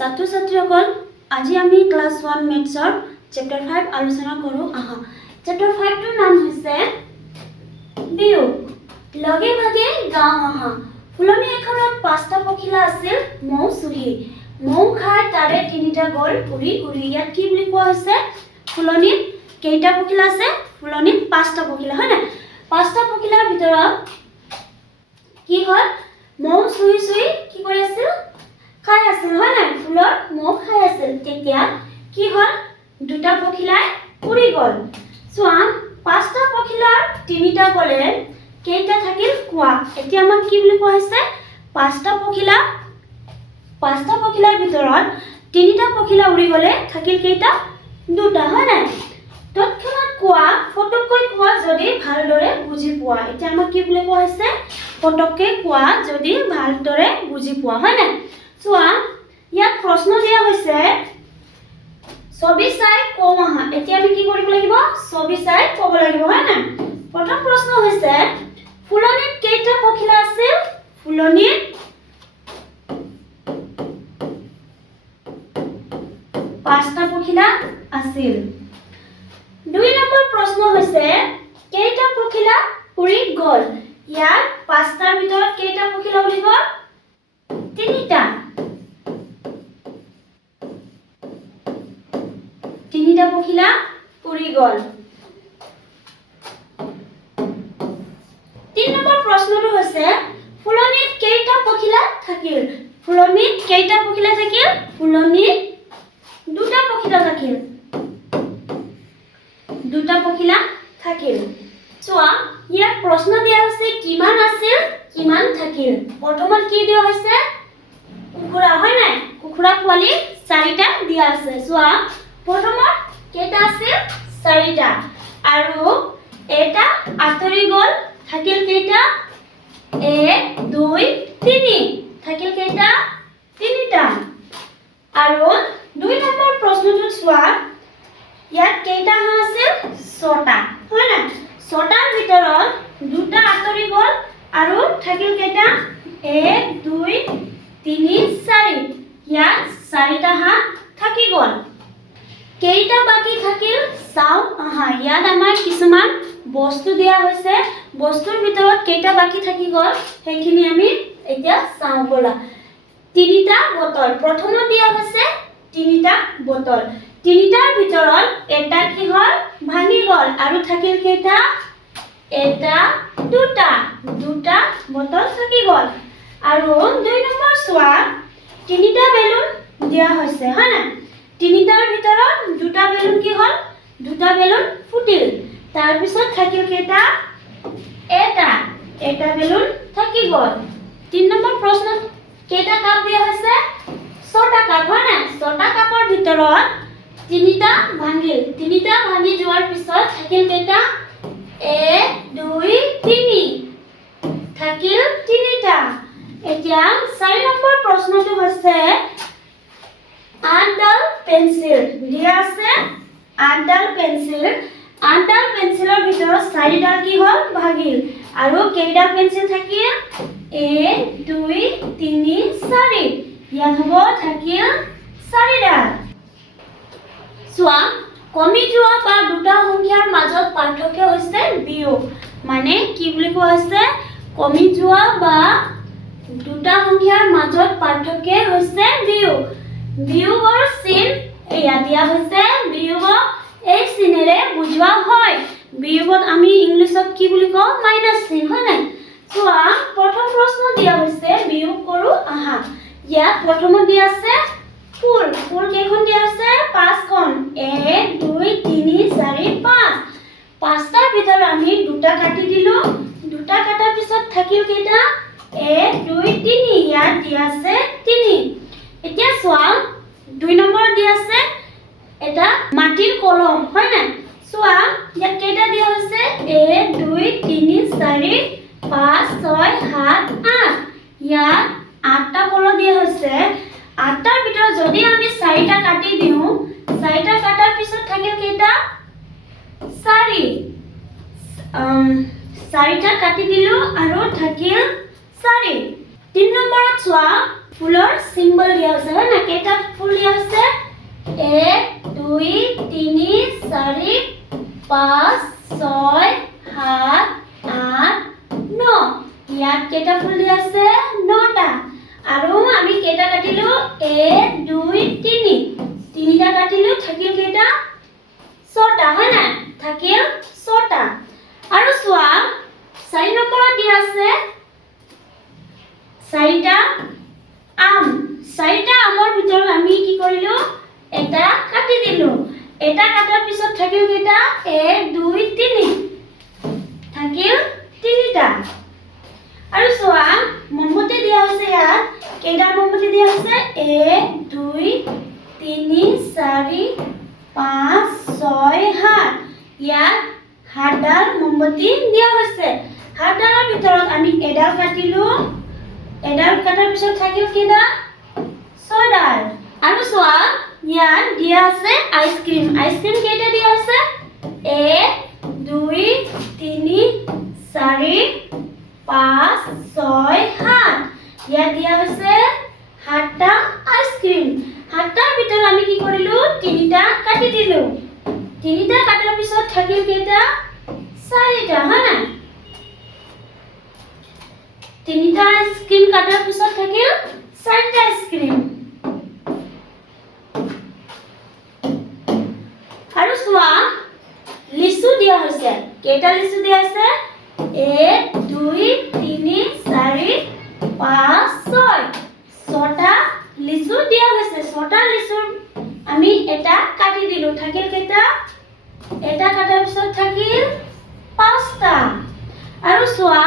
ছাত্ৰ ছাত্ৰীসকল আজি আমি ক্লাস 1 মেথছৰ চেপ্টাৰ 5 আলোচনা কৰো আহা চেপ্টাৰ 5 টোৰ নাম হৈছে বিহু লগে ভাগে গাঁও আহা ফুলনি এখনত পাঁচটা পখিলা আছিল মৌ চুহি মৌ খাই তাৰে তিনিটা গল উৰি উৰি ইয়াত কি বুলি কোৱা হৈছে ফুলনিত কেইটা পখিলা আছে ফুলনিত পাঁচটা পখিলা হয় না পাঁচটা পখিলাৰ ভিতৰত কি হয় মৌ চুহি চুহি কি কৰি আছিল খাই আছিল হয় না ফুলৰ মৌ খাই আছিল তেতিয়া কি হ'ল দুটা পখিলাই উৰি গল চোৱা পাঁচটা পখিলাৰ তিনিটা গলে কেইটা থাকিল কোৱা এতিয়া আমাক কি বুলি কোৱা হৈছে পাঁচটা পখিলাৰ ভিতৰত তিনিটা পখিলা উৰি গলে থাকিল কেইটা দুটা হয় না তৎক্ষণাৎ কোৱা ফটককৈ কোৱা যদি ভালদৰে বুজি পোৱা এতিয়া আমাক কি বুলি কোৱা হৈছে ফটককৈ কোৱা যদি ভালদৰে বুজি পোৱা হয় না চোৱা ইয়াত প্ৰশ্ন দিয়া হৈছে ছবি চাই কম আহা এতিয়া আমি কি কৰিব লাগিব ছবি চাই ক'ব লাগিব হয় না প্ৰথম প্ৰশ্ন হৈছে ফুলনিত কেইটা পখিলা আছিল ফুলনিত পাঁচটা পখিলা আছিল দুই নম্বৰ প্ৰশ্ন হৈছে কেইটা পখিলা উৰি গল ইয়াত পাঁচটাৰ ভিতৰত কেইটা পখিলা উৰি গল তিনিটা পখিলা উৰি গল তিন নম্বৰ প্ৰশ্নটো হৈছে ফুলনিত কেইটা পখিলা থাকিল ফুলনিত কেইটা পখিলা থাকিল ফুলনিত দুটা পখিলা থাকিল চোৱা ইয়াত প্ৰশ্ন দিয়া হৈছে কিমান আছিল কিমান থাকিল প্ৰথমত কি দিয়া হৈছে কুকুৰা হয় নাই কুকুৰা পোৱালি 4টা দিয়া আছে চোৱা প্ৰথমত কেইটা আছিল 4টা আৰু এটা আতৰি গল থাকিল কেইটা 1 2 3 থাকিল কেইটা 3টা আৰু দুই নম্বৰ প্ৰশ্নটো চোৱা ইয়াত কেইটা হাঁহ আছিল 6টা হয় না 6টাৰ ভিতৰত দুটা আতৰি গল আৰু থাকিল কেইটা 1 2 3 4 ইয়াত 4টা হাঁহ থাকি গল কেইটা বাকি থাকিল চাও আহা ইয়াত আমাৰ কিছুমান বস্তু দিয়া হৈছে বস্তুৰ ভিতৰত কেইটা বাকি থাকি গল সেইখিনি আমি এতিয়া চাও বলা তিনিটা বটল প্ৰথমত দিয়া হৈছে তিনিটা বটল তিনিটাৰ ভিতৰত এটা কি হল ভাঙি গল আৰু থাকিল কেইটা এটা দুটা বটল থাকি গল আৰু দুই নম্বৰ চোৱা তিনিটা বেলুন দিয়া হৈছে হয় না তিনিটাৰ ভিতৰত দুটা বেলুন কি হল দুটা বেলুন ফুটিল তাৰ পিছত থাকিল কেইটা এটা বেলুন থাকি গল 3 নম্বৰ প্ৰশ্ন কেইটা কাপ দিয়া হৈছে 6টা কাপ হয় না 6টা কাপৰ ভিতৰত তিনিটা ভাঙি যোৱাৰ পিছত থাকিল কেইটা 1 2 3 থাকিল 3টা এতিয়া 4 নম্বৰ প্ৰশ্নটো হৈছে 8ডাল পেন্সিল দিয়া আছে 8ডাল পেন্সিলৰ ভিতৰত 4ডাল কি হল ভাগিল আৰু কেইডাল পেন্সিল থাকিল 1 2 3 4 ইয়াত হ'ব থাকিল 4ডাল চোৱা কমি যোৱা বা দুটা সংখ্যাৰ মাজত পাৰ্থক্য হৈছে বিয়োগ মানে কি বুলি কোৱা হৈছে কমি যোৱা বা দুটা সংখ্যাৰ মাজত পাৰ্থক্য হৈছে বিয়োগ বিয়োগৰ চিন এয়া দিয়া হৈছে বিয়োগক এই চিনেৰে বুজোৱা হয় বিয়োগত আমি ইংলিছত কি বুলি কওঁ মাইনাস চিন হয় নাই চোৱা প্ৰথম প্ৰশ্ন দিয়া হৈছে বিয়োগ কৰো আহা ইয়াত প্ৰথমত দিয়া আছে ফুল কেইখন দিয়া আছে 5খন 1 2 3 4 5 পাঁচটাৰ ভিতৰত আমি দুটা কাটি দিলো দুটা কাটাৰ পিছত থাকিল কেইটা 1 2 3 ইয়াত দিয়া আছে 3 এতিয়া চোৱা 2 নম্বৰত দিয়া আছে এটা মাটিৰ কলম হয় না চোৱা ইয়াত কেইটা দিয়া হৈছে 1 2 3 4 5 6 7 8 ইয়াত 8টা কলম দিয়া হৈছে 8টাৰ ভিতৰত যদি আমি 4টা কাটি দিও 4টা কাটাৰ পিছত থাকিল কেইটা 4টা কাটি দিলো আৰু থাকিল 4 3 নম্বৰত চোৱা ফুলৰ চিম্বল দিয়া হৈছে হয় না কেইটা ফুল দিয়া হৈছে 1 2 3 4 5 6 7 8 9 ইয়াত কেইটা ফুল দিয়া আছে 9টা আৰু আমি কেইটা কাটিলো 1 2 3 তিনিটা কাটিলো থাকিল কেইটা 6টা হয় না থাকিল 6টা আৰু চোৱা 4 নম্বৰত দিয়া আছে 4টা আম 4টা আমৰ ভিতৰত আমি কি কৰিলো এটা কাটি দিলো এটা কাটাৰ পিছত থাকিল কেইটা 1 2 3 থাকিল 3টা আৰু চোৱা মমবতি দিয়া হৈছে ইয়াত কেইটা মমবতি দিয়া হৈছে 1 2 3 4 5 6 7 ইয়াত 7ডাল মমবতি দিয়া হৈছে 7ডালৰ ভিতৰত আমি এডাল কাটিলো এডাল কাটাৰ পিছত থাকিল কেইটা 6ডাল আৰু চোৱা ইয়াত দিয়া আছে আইসক্রিম কেইটা দিয়া আছে 1 2 3 4 5 6 7 ইয়াত দিয়া হৈছে 7টা আইসক্রিম 7টাৰ ভিতৰত আমি কি কৰিলো 3টা কাটি দিলো 3টা কাটাৰ পিছত থাকিল কেইটা 4টা হয় না 3টা আইসক্ৰিম কাটাৰ পিছত থাকিল 4টা আইসক্ৰিম আৰু চোৱা লিচু দিয়া হৈছে কেইটা লিচু দিয়া আছে 1 2 3 4 5 6 6টা লিচু দিয়া হৈছে 6টা লিচুৰ আমি এটা কাটি দিলো থাকিল কেইটা এটা কাটাৰ পিছত থাকিল 5টা আৰু চোৱা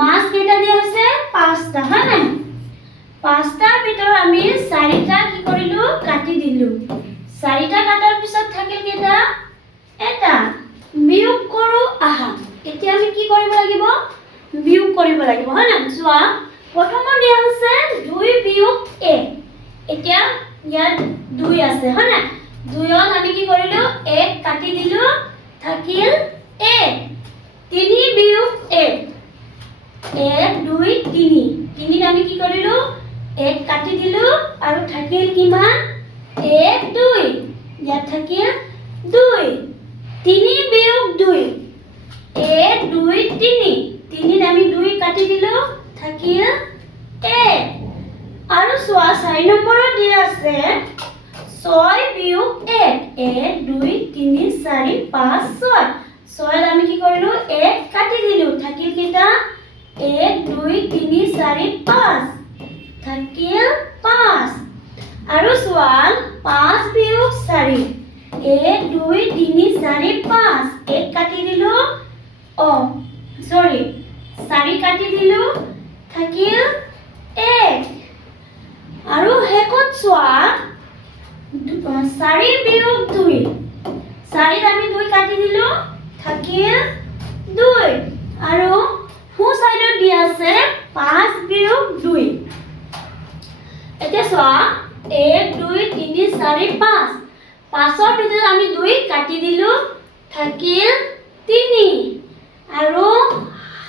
মাছ কেইটা দিয়া হৈছে 5টা হয় না 5টাৰ ভিতৰত আমি 4টা কি কৰিলো কাটি দিলো 4টা কাটাৰ পিছত থাকিল কেইটা এটা বিয়োগ কৰো আহা এতিয়া আমি কি কৰিব লাগিব বিয়োগ কৰিব লাগিব হয় না চোৱা প্ৰথমত দিয়া হৈছে 2 বিয়োগ 1 এতিয়া ইয়াত 2 আছে হয় না 2ত আমি কি কৰিলো 1 কাটি দিলো থাকিল 1 3 বিয়োগ 1 1 2 3 3ত আমি কি কৰিলো 1 কাটি দিলো আৰু থাকিল কিমান 1 2 ইয়াত থাকিল 2 3 বিয়োগ 2 1 2 3 3ত আমি 2 কাটি দিলো থাকিল 1 আৰু চোৱা 4 নম্বৰত দিয়া আছে 6 বিয়োগ 1 1 2 3 4 5 6 6ত আমি কি কৰিলো 1 কাটি দিলো থাকিল কেইটা 1 2 3 4 5 থাকিল 5 আৰু চোৱা 5 বিয়োগ 4 1 2 3 4 5 1 কাটি দিলো সৰি 4 কাটি দিলো থাকিল 1 আৰু হেকত চোৱা 4 বিয়োগ 2 4ত আমি 2 কাটি দিলো থাকিল 2 আৰু হু সাইডত দিয়া আছে 5 বিয়োগ 2 এতিয়া চোৱা 1 2 3 4 5 5ৰ ভিতৰত আমি 2 কাটি দিলো থাকিল 3 আৰু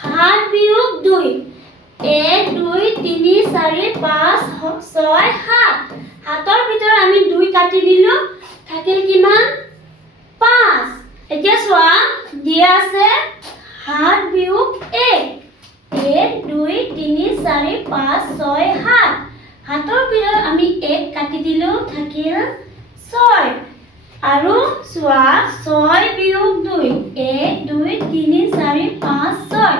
7 বিয়োগ 2 1 2 3 4 5 6 7 7ৰ ভিতৰত আমি 2 কাটি দিলো থাকিল কিমান 5 এতিয়া চোৱা দিয়া আছে 7 বিয়োগ 1 1 2 3 4 5 6 7 7ৰ ভিতৰত আমি 1 কাটি দিলো থাকিল 6 আৰু চোৱা 6 বিয়োগ 2 1 2 3 4 5 6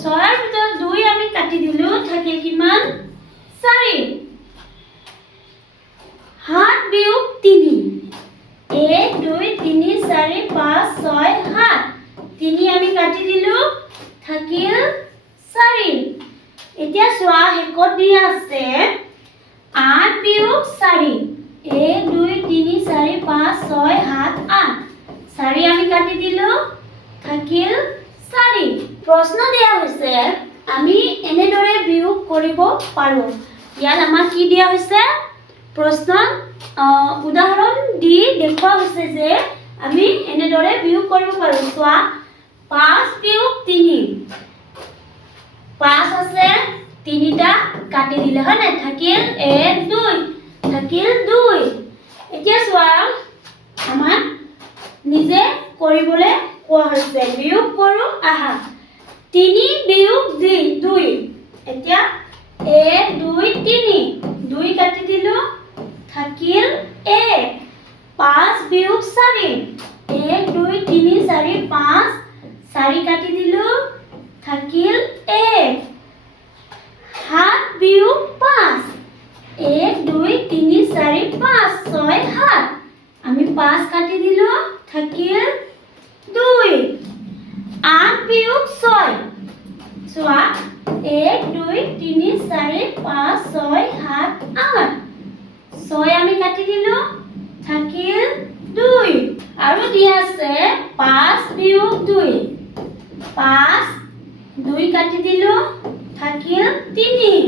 6ৰ ভিতৰত 2 আমি কাটি দিলো থাকিল কিমান 4 7 বিয়োগ 3 1 2 3 4 5 6 7 3 আমি কাটি দিলো থাকিল 4 এতিয়া চোৱা হেকত দিয়া আছে 8 বিয়োগ 4 1 2 3 4 5 6 7 8 4 আমি কাটি দিলো থাকিল 4 প্ৰশ্ন দিয়া হৈছে আমি এনেদৰে বিয়োগ কৰিব পাৰো ইয়াত আমাৰ কি দিয়া হৈছে প্ৰশ্ন উদাহৰণ দি দেখুৱা হৈছে যে আমি এনেদৰে বিয়োগ কৰিব পাৰো চোৱা 5 বিয়োগ 3 5 আছে তিনিটা কাটি দিলে হয় নাই থাকিল 1 2 থাকিল 2 এতিয়া চোৱা আমাৰ নিজে কৰিবলৈ কোৱা হৈছে বিয়োগ কৰো আহা 3 বিয়োগ 2 এতিয়া 1 2 3 2 কাটি দিলো থাকিল 1 5 বিয়োগ 4 1 2 3 4 5 4 কাটি দিলো থাকিল 1 7 বিয়োগ 5 1 2 3 4 5 6 7 আমি 5 কাটি দিলো থাকিল 2 8 বিয়োগ 6 চোৱা 1 2 3 4 5 6 7 8 6 আমি কাটি দিলো থাকিল 2 আৰু দিয়া আছে 5 বিয়োগ 2 5 2 কাটি দিলো থাকিল 3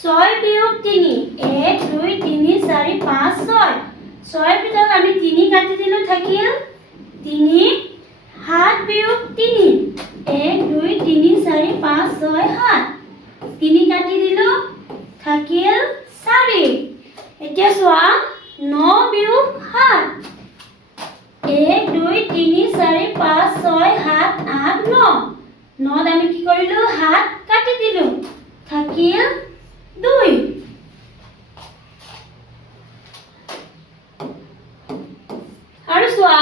6 বিয়োগ 3 1 2 3 4 5 6 6 ভিতৰত আমি 3 কাটি দিলো থাকিল 3 7 বিয়োগ 3 1 2 3 4 5 6 7 3 কাটি দিলো থাকিল 4 এতিয়া চোৱা 9 বিয়োগ 7 1 2 3 4 5 6 7 8 9 9 আমি কি কৰিলো 7 কাটি দিলো থাকিল 2 আৰু চোৱা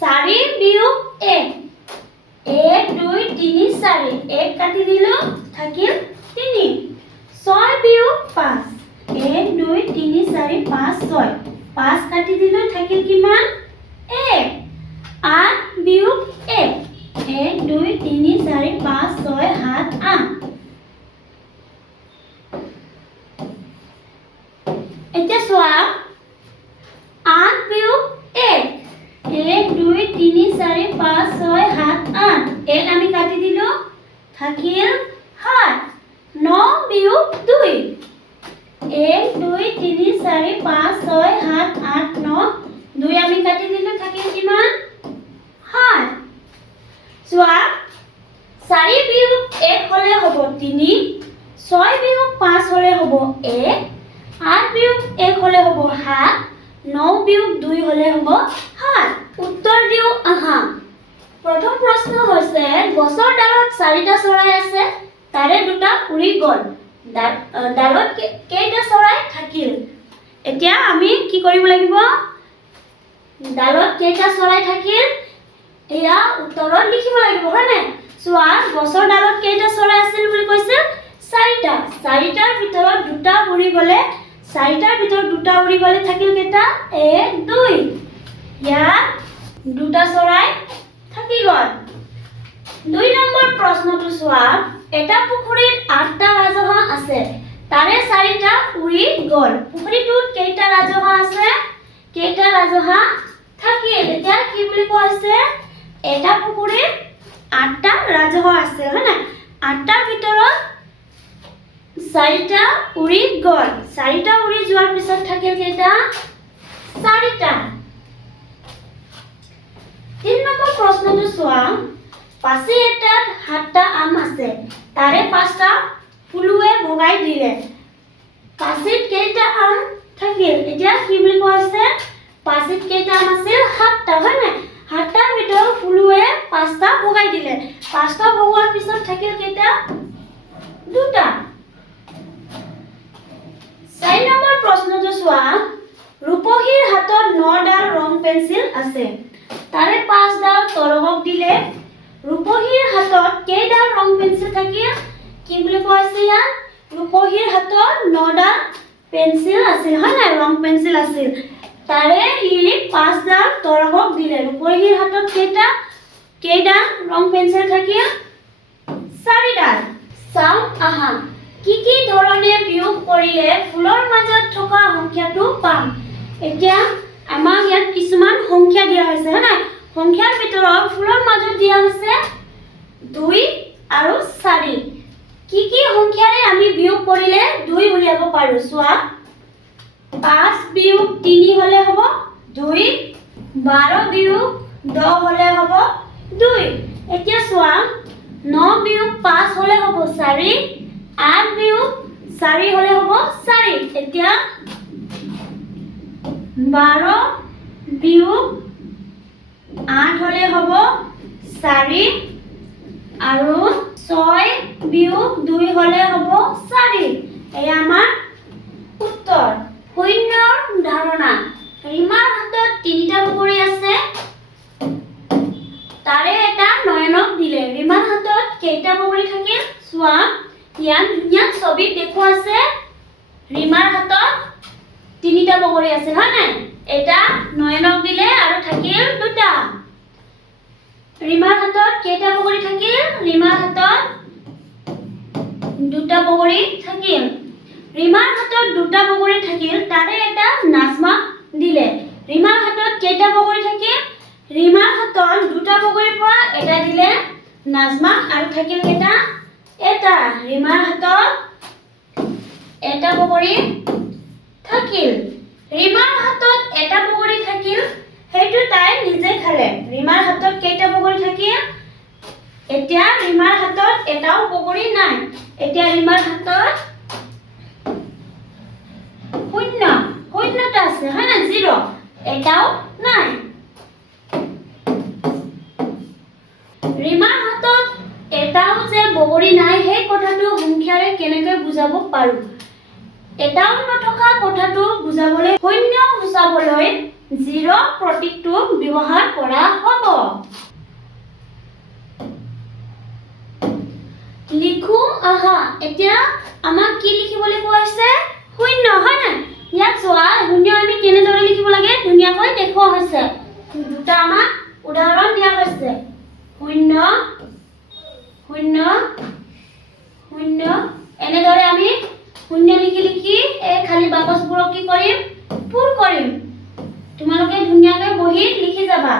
4 বিয়োগ 1 1 2 3 4 1 কাটি দিলো থাকিল 3 6 বিয়োগ 5 1 2 3 4 5 6 5 কাটি দিলো থাকিল কিমান 1 8 বিয়োগ 1 1 2 3 4 5 6 7 8 এতিয়া চোৱা 8 বিয়োগ 1 1 2 3 4 5 6 7 8 1 আমি কাটি দিলো থাকিল 7 9 বিয়োগ 2 1 2 3 4 5 6 7 8 9 2 আমি কাটি দিলো থাকিল কিমান 7 চোৱা 4 বিয়োগ 1 হলে হ'ব 3 6 বিয়োগ 5 হলে হ'ব 1 8 বিয়োগ 1 হলে হ'ব 7 9 বিয়োগ 2 হলে হ'ব 7 উত্তৰ দিও আহা প্ৰথম প্ৰশ্ন হৈছে গছৰ ডালত 4টা চৰাই আছে তাৰে দুটা উৰি গল ডালত কেইটা চৰাই থাকিল এতিয়া আমি কি কৰিব লাগিব ডালত কেইটা চৰাই থাকিল এয়া উত্তৰত লিখিব লাগিব হয় নাই চোৱা গছৰ ডালত কেইটা চৰাই আছিল বুলি কৈছে 4টা 4টাৰ ভিতৰত দুটা উৰি গলে 4টাৰ ভিতৰত দুটা উৰি গলে থাকিল কেইটা 1 2 ইয়া দুটা চৰাই থাকি গল 2 নম্বৰ প্ৰশ্নটো চোৱা এটা পুখুৰীত 8টা ৰাজহাঁহ আছে তাৰে 4টা উৰি গল পুখুৰীটোত কেইটা ৰাজহাঁহ আছে কেইটা ৰাজহাঁহ থাকিল এতিয়া কি বুলি কোৱা আছে এটা পুখুৰীত 8টা ৰাজহাঁহ আছে হয় না 8টাৰ ভিতৰত 4টা উৰি গল 4টা উৰি যোৱাৰ পিছত থাকিল কেইটা 4টা 3 নম্বৰ প্ৰশ্নটো চোৱা পাছি এটাত 7টা আম আছে তাৰে 5টা ফুলুৱে ভগাই দিলে পাছিত কেইটা আম থাকিল এতিয়া কি বুলি কোৱা আছে পাছিত কেইটা আম আছিল 7টা হয় না 7টাৰ ভিতৰত ফুলুৱে 5টা ভগাই দিলে 5টা ভগোৱাৰ পিছত থাকিল কেইটা 2টা 4 নম্বৰ প্ৰশ্নটো চোৱা ৰূপহীৰ হাতত 9ডাল ৰং পেন্সিল আছে তাৰে 5ডাল তৰগক দিলে ৰূপহীৰ হাতত কেইডাল ৰং পেন্সিল থাকিল কি বুলি কোৱা আছে ইয়াত ৰূপহীৰ হাতত 9ডাল পেন্সিল আছিল হয় না ৰং পেন্সিল আছিল তাৰে ই 5ডাল তৰগক দিলে ৰূপহীৰ হাতত কেইডাল ৰং পেন্সিল থাকিল 4ডাল চাও আহা কি ধৰণে বিয়োগ কৰিলে ফুলৰ মাজত থকা সংখ্যাটো পাম এতিয়া আমাক ইয়াত কিছুমান সংখ্যা দিয়া হৈছে হয় না সংখ্যাৰ ভিতৰত ফুলৰ মাজত দিয়া হৈছে 2 আৰু 4 কি সংখ্যাৰে আমি বিয়োগ কৰিলে 2 উলিয়াব পাৰো চোৱা 5 বিয়োগ 3 হলে হ'ব 2 12 বিয়োগ 10 হলে হ'ব 2 এতিয়া চোৱা 9 বিয়োগ 5 হলে হ'ব 4 8 বিয়োগ 4 হলে হ'ব 4 এতিয়া 12 বিয়োগ 8 হলে হ'ব 4 আৰু 6 বিয়োগ 2 হলে হ'ব 4 এই আমাৰ উত্তৰ শূন্যৰ ধাৰণা ৰীমাৰ হাতত 3টা বগৰী আছে তাৰে এটা নয়নক দিলে ৰীমাৰ হাতত কেইটা বগৰী থাকিল চোৱা ইয়াত ধুনীয়া ছবিত দেখুৱা আছে ৰীমাৰ হাতত 3টা বগৰী আছে হয় নাই এটা নয়নক দিলে আৰু থাকিল 2টা ৰীমাৰ হাতত কেইটা বগৰী থাকিল ৰীমাৰ হাতত 2টা বগৰী থাকিল ৰীমাৰ হাতত 2টা বগৰী থাকিল তাৰে এটা নাজমাক দিলে ৰীমাৰ হাতত কেইটা বগৰী থাকিল ৰীমাৰ হাতত 2টা বগৰীৰ পৰা এটা দিলে নাজমাক আৰু থাকিল কেইটা এটা ৰীমাৰ হাতত এটা বগৰী থাকিল ৰীমাৰ হাতত এটা বগৰী থাকিল সেইটো তাই নিজে খালে ৰীমাৰ হাতত কেইটা বগৰী থাকিল এতিয়া ৰীমাৰ হাতত এটাও বগৰী নাই এতিয়া ৰীমাৰ হাতত শূন্যটা আছে হয় না 0 এটাও নাই ৰীমাৰ হাতত এটাও যে বগৰী নাই সেই কথাটো সংখ্যাৰে কেনেকৈ বুজাব পাৰো এটাও নথকা কথাটো বুজাবলৈ শূন্য বুজাবলৈ 0 প্ৰতীকটো ব্যৱহাৰ কৰা হ'ব লিখো আহা এতিয়া আমাক কি লিখিবলৈ কোৱা হৈছে শূন্য হয় না ইয়াত চোৱা শূন্য আমি কেনেদৰে লিখিব লাগে ধুনীয়াকৈ দেখুৱা হৈছে দুটা আমাক উদাহৰণ দিয়া হৈছে শূন্য শূন্য শূন্য এনেদৰে আমি শূন্য লিখি লিখি এই খালি বাকচবোৰক কি কৰিম পূৰ কৰিম তোমালোকে ধুনীয়াকৈ বহীত লিখি যাবা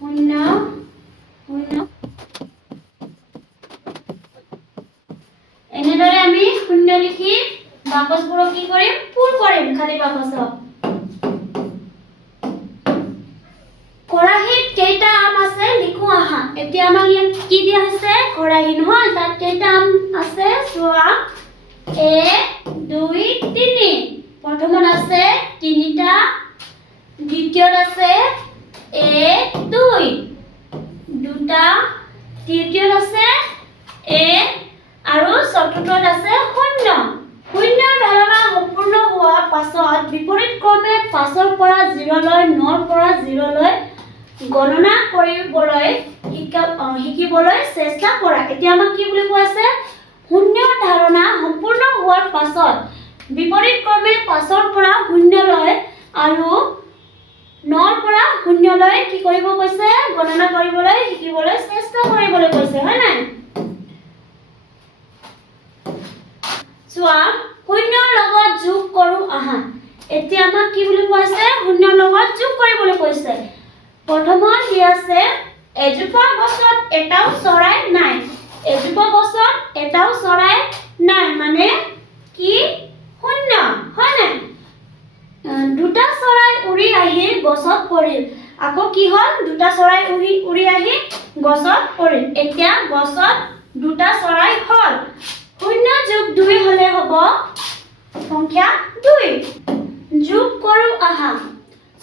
শূন্য শূন্য এনেদৰে আমি শূন্য লিখি বাকচবোৰক কি কৰিম পূৰ কৰিম খালি বাকচক খৰাহিত কেইটা আম আছে লিখো আহা এতিয়া আমাক ইয়াত কি দিয়া হৈছে খৰাহি নহয় তাত কেইটা আম আছে চোৱা 1 2 3 প্ৰথমত আছে 3টা দ্বিতীয়ত আছে 1 2 দুটা তৃতীয়ত আছে 1 আৰু চতুৰ্থত আছে 0 শূন্যৰ ধাৰণা সম্পূৰ্ণ হোৱাৰ পাছত বিপৰীত ক্ৰমে 5ৰ পৰা 0 লৈ 9ৰ পৰা 0 লৈ গণনা কৰিবলৈ শিকিবলৈ চেষ্টা কৰা এতিয়া আমাক কি বুলি কোৱা আছে শূন্যৰ ধাৰণা সম্পূৰ্ণ হোৱাৰ পাছত বিপৰীত ক্ৰমে 5ৰ পৰা 0 লৈ আৰু 9ৰ পৰা 0 লৈ কি কৰিব কৈছে গণনা কৰিবলৈ শিকিবলৈ চেষ্টা কৰিবলৈ কৈছে হয় নাই চোৱা শূন্যৰ লগত যোগ কৰো আহা এতিয়া আমাক কি বুলি কৈছে শূন্যৰ লগত যোগ কৰিবলৈ কৈছে প্ৰথমত কি আছে এজোপা গছত এটাও চৰাই নাই এজোপা গছত এটাও চৰাই নাই মানে কি শূন্য হয় নাই দুটা চৰাই উৰি আহি গছত পৰিল আকৌ কি হ'ল দুটা চৰাই উৰি আহি গছত পৰিল এতিয়া গছত দুটা চৰাই হ'ল 0 যোগ 2 হলে হ'ব সংখ্যা 2 যোগ কৰো আহা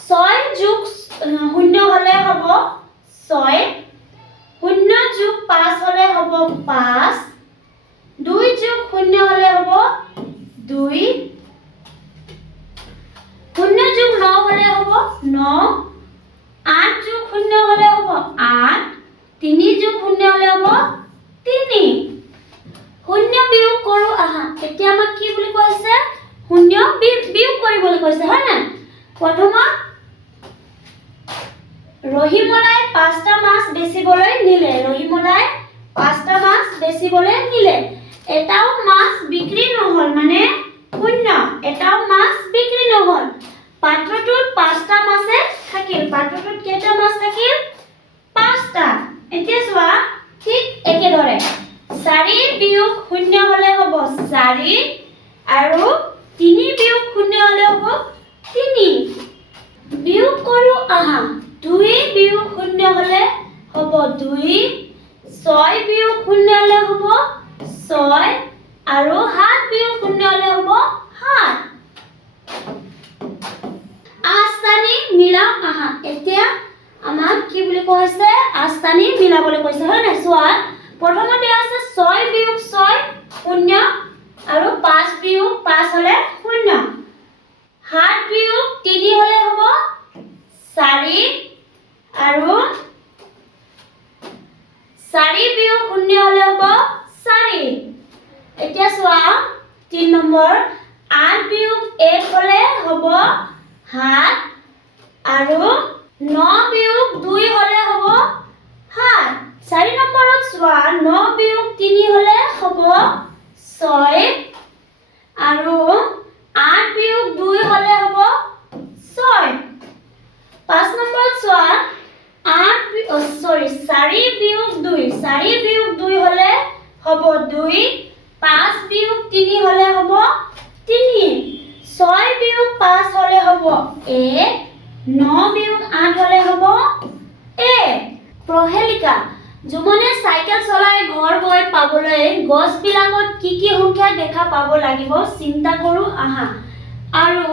6 যোগ 0 হলে হ'ব 6 0 যোগ 5 হলে হ'ব 5 2 যোগ 0 হলে হ'ব 2 0 যোগ 9 হলে হ'ব 9 8 যোগ 0 হলে হ'ব 8 3 যোগ 0 হলে হ'ব 3 শূন্য বিয়োগ কৰো আহা এতিয়া আমাক কি বুলি কৈছে শূন্য বিয়োগ কৰিবলৈ কৈছে হয় না প্ৰথমত ৰহিমলাই 5টা মাছ বেচিবলৈ নিলে ৰহিমলাই 5টা মাছ বেচিবলৈ নিলে এটাও মাছ বিক্ৰী নহল মানে শূন্য এটাও মাছ বিক্ৰী নহল পাত্ৰটোত 5টা মাছে থাকিল পাত্ৰটোত কেইটা মাছ থাকিল 5টা এতিয়া চোৱা ঠিক একেদৰে 4 বিয়োগ 0 হলে হ'ব 4 আৰু 3 বিয়োগ 0 হলে হ'ব 3 বিয়োগ কৰো আহা 2 বিয়োগ 0 হলে হ'ব 2 6 বিয়োগ 0 হলে হ'ব 6 কোৱা হৈছে আস্তানি মিলাবলৈ কৈছে হয় নাই চোৱা প্ৰথমতে দিয়া আছে 6 বিয়োগ 6 0 আৰু 5 বিয়োগ 5 হলে 0 7 বিয়োগ 3 হলে হ'ব 4 আৰু 4 বিয়োগ 0 হলে হ'ব 4 এতিয়া চোৱা 3 নম্বৰ 8 বিয়োগ 1 হলে হ'ব 7 আৰু 9 বিয়োগ 2 হলে হ'ব 7 4 নম্বৰত চোৱা 9 বিয়োগ 3 হলে হ'ব 6 আৰু 8 বিয়োগ 2 হলে হ'ব 6 5 নম্বৰত চোৱা 4 বিয়োগ 2 4 বিয়োগ 2 হলে হ'ব 2 5 বিয়োগ 3 হলে হ'ব 3 6 বিয়োগ 5 হলে হ'ব 1 9 বিয়োগ 8 হলে হ'ব 1 প্ৰহেলিকা জুমনে সাইকেল চলাই ঘৰ গৈ পাবলৈ গছবিলাকত কি সংখ্যা দেখা পাব লাগিব চিন্তা কৰো আহা আৰু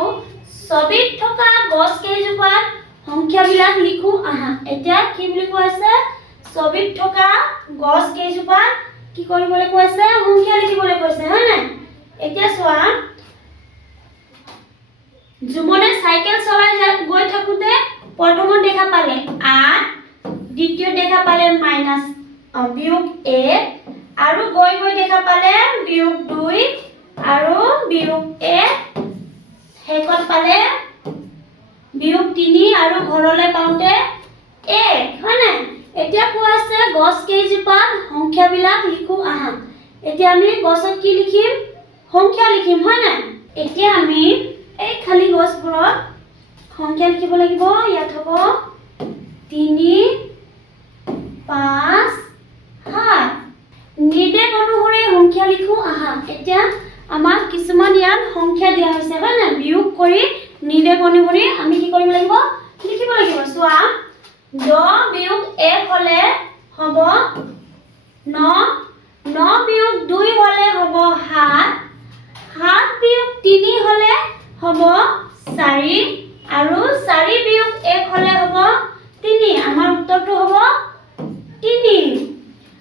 ছবিত থকা গছ কেইজোপাত সংখ্যাবিলাক লিখো আহা এতিয়া কি বুলি কৈছে ছবিত থকা গছ কেইজোপাত কি কৰিবলৈ কৈছে সংখ্যা লিখিবলৈ কৈছে হয় নাই এতিয়া চোৱা জুমনে সাইকেল চলাই গৈ থাকোতে প্ৰথমত দেখা পালে 8 দ্বিতীয় দেখা পালে বিয়োগ 1 আৰু গৈ গৈ দেখা পালে বিয়োগ 2 আৰু বিয়োগ 1 হেকত পালে বিয়োগ 3 আৰু ঘৰলৈ পাওঁতে 1 হয় নাই এতিয়া কোৱা আছে গছ কেইজোপাত সংখ্যাবিলাক লিখো আহা এতিয়া আমি গছত কি লিখিম সংখ্যা লিখিম হয় নাই এতিয়া আমি এই খালি গছবোৰত সংখ্যা লিখিব লাগিব ইয়াত হ'ব 3 5 7 নিৰ্দেশ অনুসৰি সংখ্যা লিখো আহা এতিয়া আমাক কিছুমান ইয়াত সংখ্যা দিয়া হৈছে হয় না বিয়োগ কৰি নিৰ্দেশ অনুসৰি আমি কি কৰিব লাগিব লিখিব লাগিব চোৱা 10 বিয়োগ 1 হলে হ'ব 9 9 বিয়োগ 2 হলে হ'ব 7 7 বিয়োগ 3 হলে হ'ব 4 আৰু 4 বিয়োগ 1 হলে হ'ব 3 আমাৰ উত্তৰটো হ'ব 3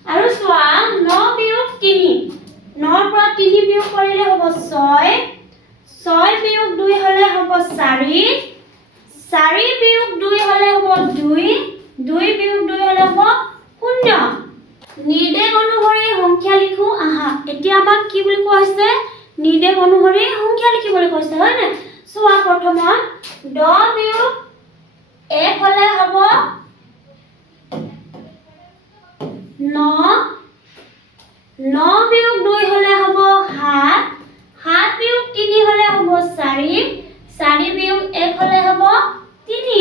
আৰু চোৱা 9 বিয়োগ 3 9 পৰা 3 বিয়োগ কৰিলে হ'ব 6 6 বিয়োগ 2 হলে হ'ব 4 4 বিয়োগ 2 হলে হ'ব 2 2 বিয়োগ 2 হলে হ'ব 0 নিৰ্দেশ অনুসৰি সংখ্যা লিখো আহা এতিয়া আমাক কি বুলি কোৱা হৈছে নিৰ্দেশ অনুসৰি সংখ্যা লিখিবলৈ কৈছে হয় না চোৱা প্ৰথমত 10 বিয়োগ 1 হলে হ'ব 9 9 বিয়োগ 2 হলে হ'ব 7 7 বিয়োগ 3 হলে হ'ব 4 4 বিয়োগ 1 হলে হ'ব 3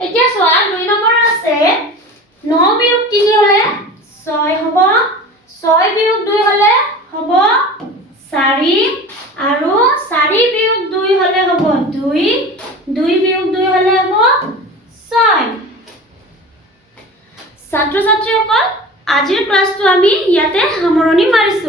এতিয়া চোৱা 2 নম্বৰত আছে 9 বিয়োগ 3 হলে 6 হ'ব 6 বিয়োগ 2 হলে হ'ব 4 আৰু 4 বিয়োগ 2 হলে হ'ব 2 2 বিয়োগ 2 হলে হ'ব 6 ছাত্ৰ-ছাত্ৰীসকল আজিৰ ক্লাছটো আমি ইয়াতে সামৰণি মাৰিছো